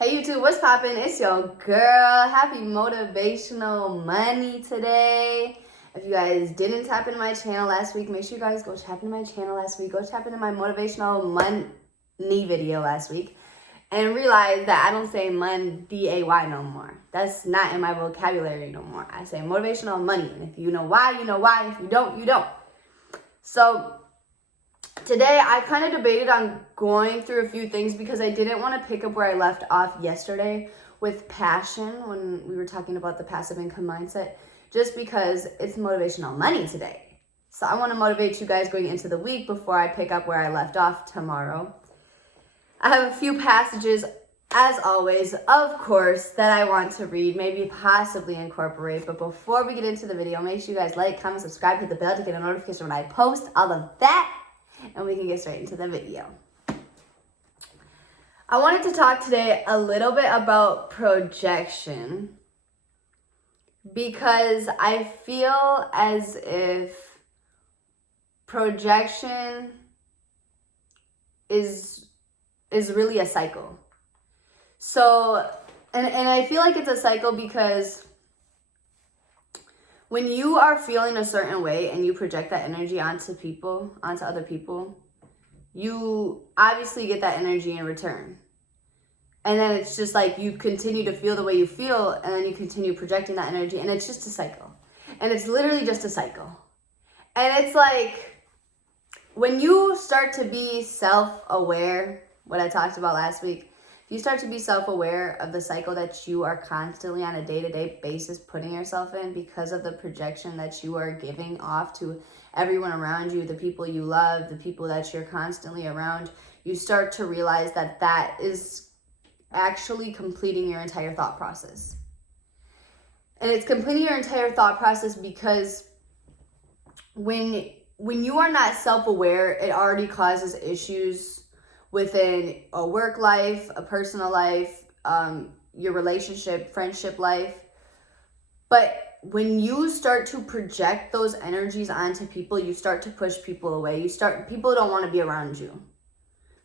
Hey YouTube, what's poppin'? It's your girl. Happy Motivational Money today. If you guys didn't tap into my channel last week, make sure you guys go tap into my channel last week. Go tap into my Motivational Money video last week. And realize that I don't say D-A-Y no more. That's not in my vocabulary no more. I say Motivational Money. And if you know why, you know why. If you don't, you don't. So today, I kind of debated on going through a few things because I didn't want to pick up where I left off yesterday with passion when we were talking about the passive income mindset, just because it's motivational money today. So I want to motivate you guys going into the week before I pick up where I left off tomorrow. I have a few passages, as always, of course, that I want to read, maybe possibly incorporate. But before we get into the video, make sure you guys like, comment, subscribe, hit the bell to get a notification when I post, all of that. And we can get straight into the video. I wanted to talk today a little bit about projection because I feel as if projection is really a cycle. So, and I feel like it's a cycle because when you are feeling a certain way and you project that energy onto other people, you obviously get that energy in return. And then it's just like you continue to feel the way you feel, and then you continue projecting that energy, and it's just a cycle. And it's literally just a cycle. And it's like when you start to be self-aware, what I talked about last week, if you start to be self-aware of the cycle that you are constantly on a day-to-day basis putting yourself in because of the projection that you are giving off to everyone around you, the people you love, the people that you're constantly around, you start to realize that that is actually completing your entire thought process. And it's completing your entire thought process because when you are not self-aware, it already causes issues within a work life, a personal life, your relationship, friendship life. But when you start to project those energies onto people, you start to push people away. People don't want to be around you.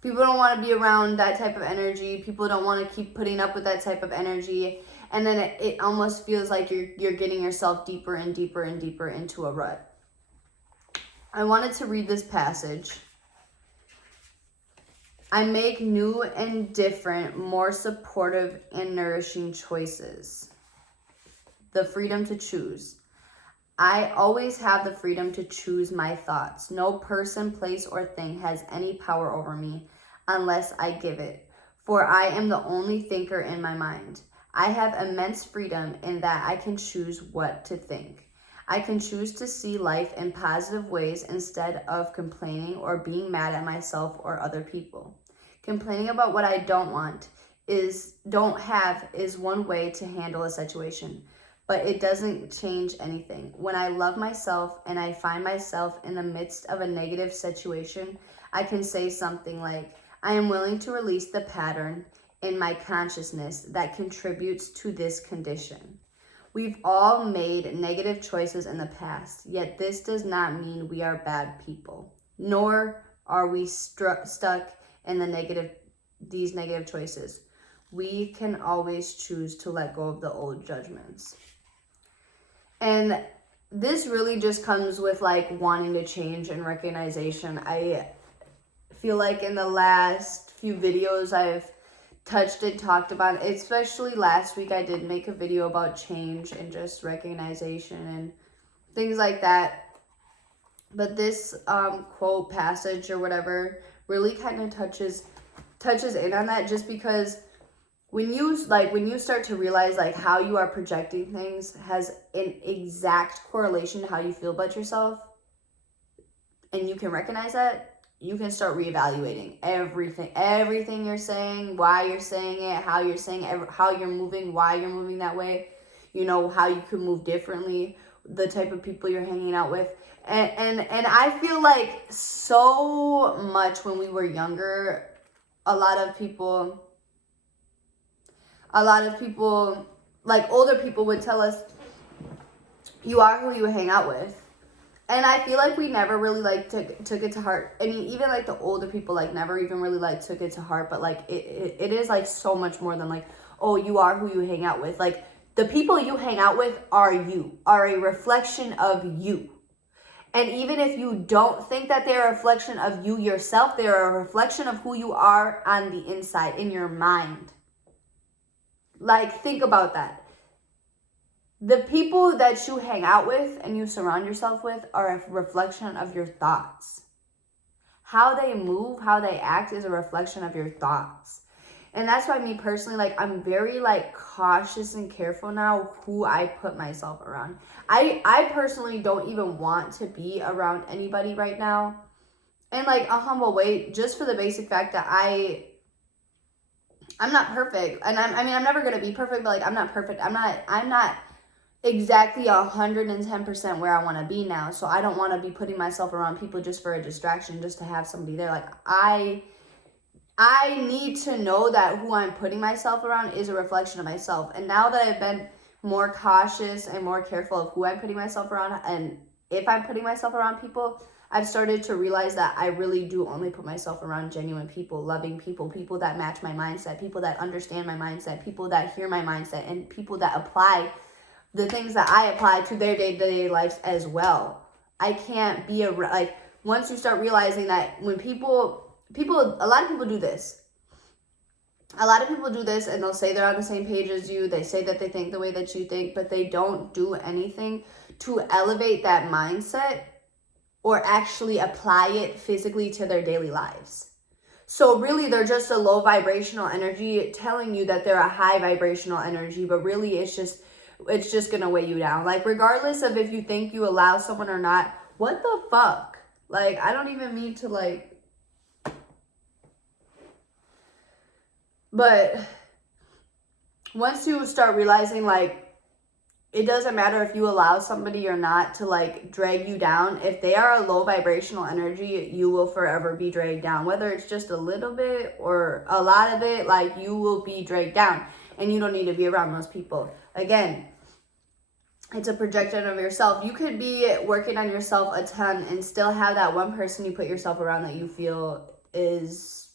People don't want to be around that type of energy. People don't want to keep putting up with that type of energy. And then it almost feels like you're getting yourself deeper and deeper and deeper into a rut. I wanted to read this passage. I make new and different, more supportive and nourishing choices. The freedom to choose. I always have the freedom to choose my thoughts. No person, place, or thing has any power over me unless I give it. For I am the only thinker in my mind. I have immense freedom in that I can choose what to think. I can choose to see life in positive ways instead of complaining or being mad at myself or other people. Complaining about what I don't have is one way to handle a situation, but it doesn't change anything. When I love myself and I find myself in the midst of a negative situation, I can say something like, I am willing to release the pattern in my consciousness that contributes to this condition. We've all made negative choices in the past, yet this does not mean we are bad people, nor are we stuck in these negative choices. We can always choose to let go of the old judgments. And this really just comes with like wanting to change and recognition. I feel like in the last few videos I've touched and talked about, especially last week I did make a video about change and just recognition and things like that. But this quote, passage, or whatever really kind of touches in on that, just because when you start to realize like how you are projecting things has an exact correlation to how you feel about yourself, and you can recognize that, you can start reevaluating everything you're saying, why you're saying it, how you're saying it, how you're moving, why you're moving that way, how you can move differently, the type of people you're hanging out with. And I feel like so much when we were younger, a lot of people, like older people would tell us, you are who you hang out with. And I feel like we never really like took it to heart. I mean, even like the older people like never even really like took it to heart. But like it is like so much more than like, oh, you are who you hang out with. Like the people you hang out with are a reflection of you. And even if you don't think that they're a reflection of you yourself, they're a reflection of who you are on the inside, in your mind. Like, think about that. The people that you hang out with and you surround yourself with are a reflection of your thoughts. How they move, how they act is a reflection of your thoughts. And that's why me personally, like, I'm very like cautious and careful now who I put myself around. I personally don't even want to be around anybody right now. In like a humble way, just for the basic fact that I'm not perfect. And I'm never gonna be perfect, but like I'm not perfect. I'm not exactly 110% where I want to be now. So I don't want to be putting myself around people just for a distraction, just to have somebody there. Like I need to know that who I'm putting myself around is a reflection of myself. And now that I've been more cautious and more careful of who I'm putting myself around, and if I'm putting myself around people, I've started to realize that I really do only put myself around genuine people, loving people, people that match my mindset, people that understand my mindset, people that hear my mindset, and people that apply the things that I apply to their day-to-day lives as well. I can't be like, once you start realizing that when people, a lot of people do this. A lot of people do this and they'll say they're on the same page as you. They say that they think the way that you think, but they don't do anything to elevate that mindset or actually apply it physically to their daily lives. So really, they're just a low vibrational energy telling you that they're a high vibrational energy, but really it's just going to weigh you down. Like, regardless of if you think you allow someone or not, what the fuck? Like, I don't even mean to, like, but once you start realizing, like, it doesn't matter if you allow somebody or not to, like, drag you down. If they are a low vibrational energy, you will forever be dragged down. Whether it's just a little bit or a lot of it, like, you will be dragged down. And you don't need to be around those people. Again, it's a projection of yourself. You could be working on yourself a ton and still have that one person you put yourself around that you feel is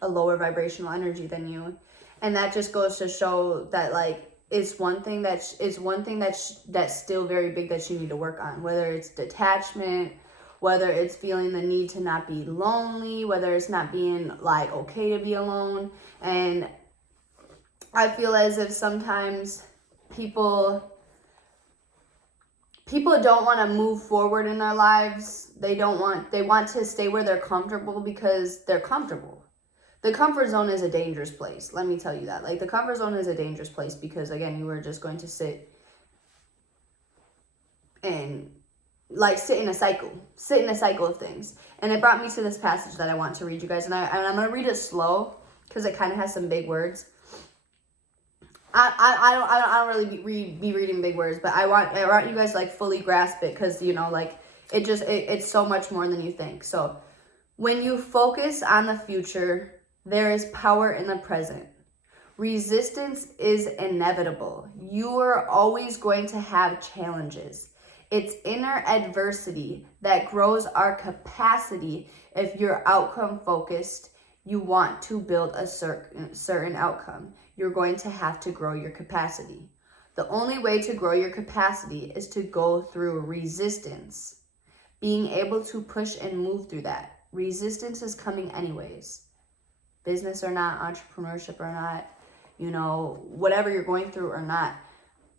a lower vibrational energy than you. And that just goes to show that, like, it's one thing that's still very big that you need to work on. Whether it's detachment, whether it's feeling the need to not be lonely, whether it's not being, like, okay to be alone. And I feel as if sometimes people don't want to move forward in their lives. They want to stay where they're comfortable because they're comfortable. The comfort zone is a dangerous place. Let me tell you that. Like, the comfort zone is a dangerous place because, again, you are just going to sit in a cycle of things. And it brought me to this passage that I want to read you guys. And I'm going to read it slow because it kind of has some big words. I don't really be reading big words, but I want you guys to, like, fully grasp it because, you know, like, it's so much more than you think. So, when you focus on the future, there is power in the present. Resistance is inevitable. You are always going to have challenges. It's inner adversity that grows our capacity. If you're outcome focused, you want to build a certain outcome. You're going to have to grow your capacity. The only way to grow your capacity is to go through resistance. Being able to push and move through that. Resistance is coming anyways. Business or not, entrepreneurship or not, you know, whatever you're going through or not.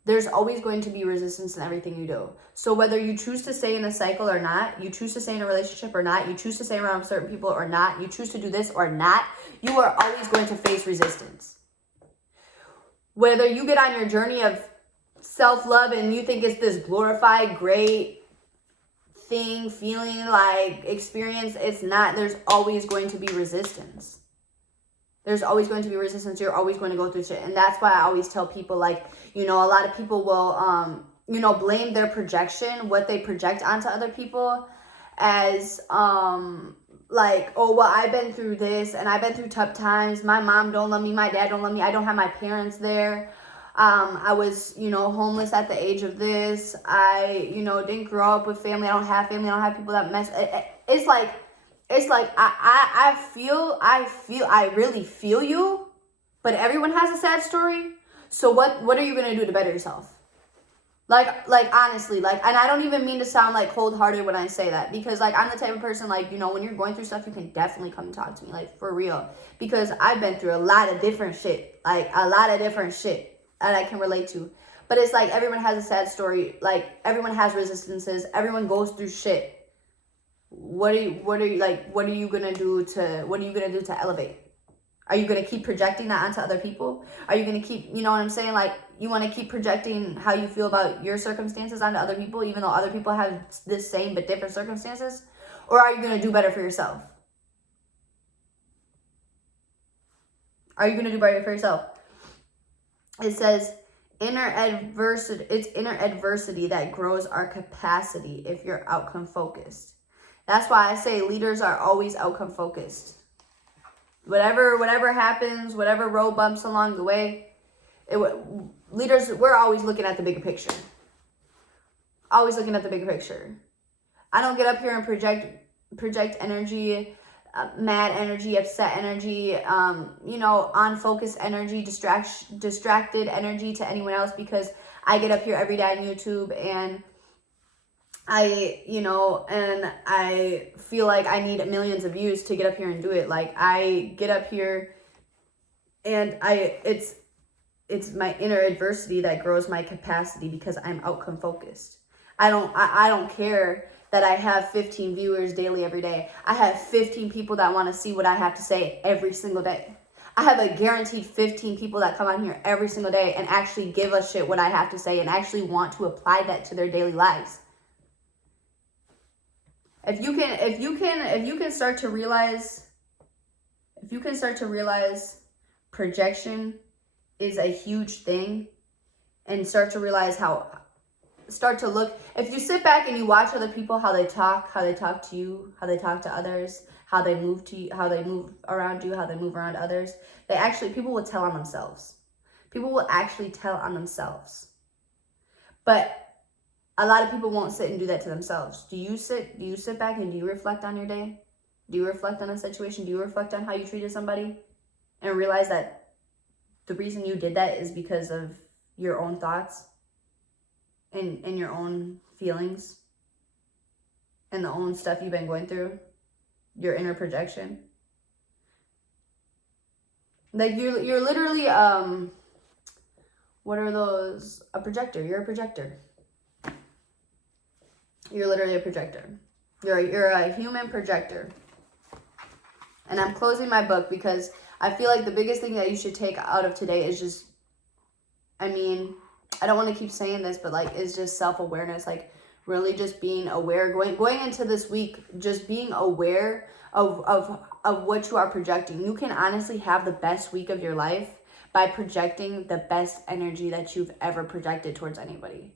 There's always going to be resistance in everything you do. So whether you choose to stay in a cycle or not, you choose to stay in a relationship or not, you choose to stay around certain people or not, you choose to do this or not, you are always going to face resistance. Whether you get on your journey of self-love and you think it's this glorified, great thing, feeling, like, experience, it's not. There's always going to be resistance. There's always going to be resistance. You're always going to go through shit. And that's why I always tell people, like, you know, a lot of people will, blame their projection, what they project onto other people as, like, oh, well, I've been through this and I've been through tough times. My mom don't love me. My dad don't love me. I don't have my parents there. I was, homeless at the age of this. I, didn't grow up with family. I don't have family. I don't have people that mess. It's like I really feel you, but everyone has a sad story. So what are you going to do to better yourself? Like honestly, and I don't even mean to sound like cold-hearted when I say that, because like I'm the type of person, like, when you're going through stuff, you can definitely come and talk to me, like, for real, because I've been through a lot of different shit that I can relate to. But it's like everyone has a sad story, like everyone has resistances, everyone goes through shit. What are you gonna do to elevate? Are you going to keep projecting that onto other people? Are you going to keep, you know what I'm saying? Like, you want to keep projecting how you feel about your circumstances onto other people, even though other people have the same but different circumstances? Or are you going to do better for yourself? Are you going to do better for yourself? It says, it's inner adversity that grows our capacity if you're outcome focused. That's why I say leaders are always outcome focused. Whatever happens, whatever road bumps along the way, leaders, we're always looking at the bigger picture. Always looking at the bigger picture. I don't get up here and project energy, mad energy, upset energy, unfocused energy, distracted energy to anyone else, because I get up here every day on YouTube and I feel like I need millions of views to get up here and do it. Like, I get up here and it's my inner adversity that grows my capacity, because I'm outcome focused. I don't care that I have 15 viewers daily every day. I have 15 people that want to see what I have to say every single day. I have a guaranteed 15 people that come on here every single day and actually give a shit what I have to say and actually want to apply that to their daily lives. If you can start to realize projection is a huge thing, and start to look, if you sit back and you watch other people, how they talk to you, how they talk to others, how they move to you, how they move around you, how they move around others, people will tell on themselves. People will actually tell on themselves. But a lot of people won't sit and do that to themselves. Do you sit back and do you reflect on your day? Do you reflect on a situation? Do you reflect on how you treated somebody and realize that the reason you did that is because of your own thoughts and your own feelings and the own stuff you've been going through, your inner projection? Like, you're literally, what are those? A projector. You're a projector. You're literally a projector. You're a human projector. And I'm closing my book because I feel like the biggest thing that you should take out of today is just, I don't want to keep saying this, but like, it's just self-awareness. Like, really just being aware, going into this week, just being aware of what you are projecting. You can honestly have the best week of your life by projecting the best energy that you've ever projected towards anybody.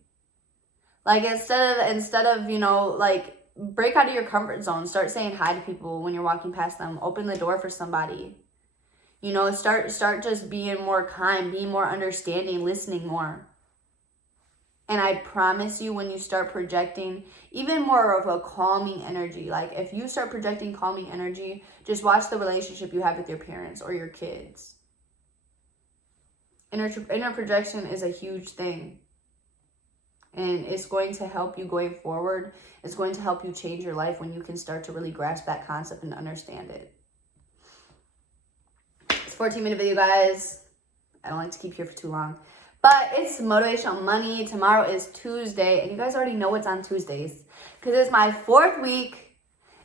Like, instead of, like, break out of your comfort zone. Start saying hi to people when you're walking past them. Open the door for somebody. Start just being more kind, being more understanding, listening more. And I promise you, when you start projecting even more of a calming energy, like if you start projecting calming energy, just watch the relationship you have with your parents or your kids. Inner projection is a huge thing. And it's going to help you going forward. It's going to help you change your life when you can start to really grasp that concept and understand it. It's a 14-minute video, guys. I don't like to keep here for too long. But it's Motivational Money. Tomorrow is Tuesday. And you guys already know what's on Tuesdays, because it's my fourth week.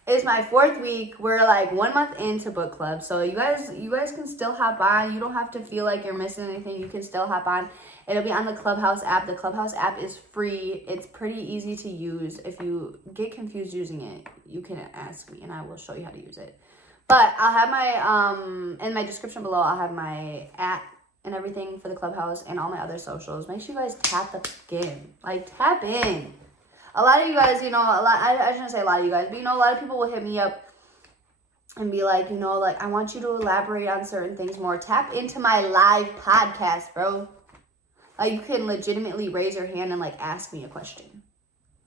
We're like 1 month into book club. So you guys can still hop on. You don't have to feel like you're missing anything. You can still hop on. It'll be on the Clubhouse app. The Clubhouse app is free. It's pretty easy to use. If you get confused using it, you can ask me and I will show you how to use it. But I'll have my, in my description below, I'll have my app and everything for the Clubhouse and all my other socials. Make sure you guys tap in. Like, tap in. A lot of you guys, I shouldn't say a lot of you guys, but a lot of people will hit me up and be like, I want you to elaborate on certain things more. Tap into my live podcast, bro. Like, you can legitimately raise your hand and, like, ask me a question.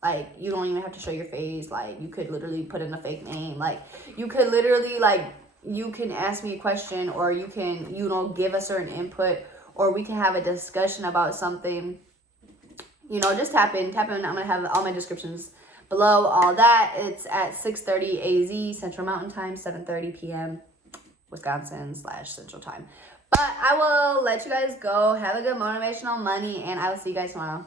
Like, you don't even have to show your face. Like, you could literally put in a fake name. Like, you could literally, like, you can ask me a question, or you can, you know, give a certain input, or we can have a discussion about something. You know, just tap in. I'm going to have all my descriptions below, all that. It's at 6:30 AZ, Central Mountain Time, 7:30 p.m. Wisconsin/Central Time. But I will let you guys go. Have a good motivational money, and I will see you guys tomorrow.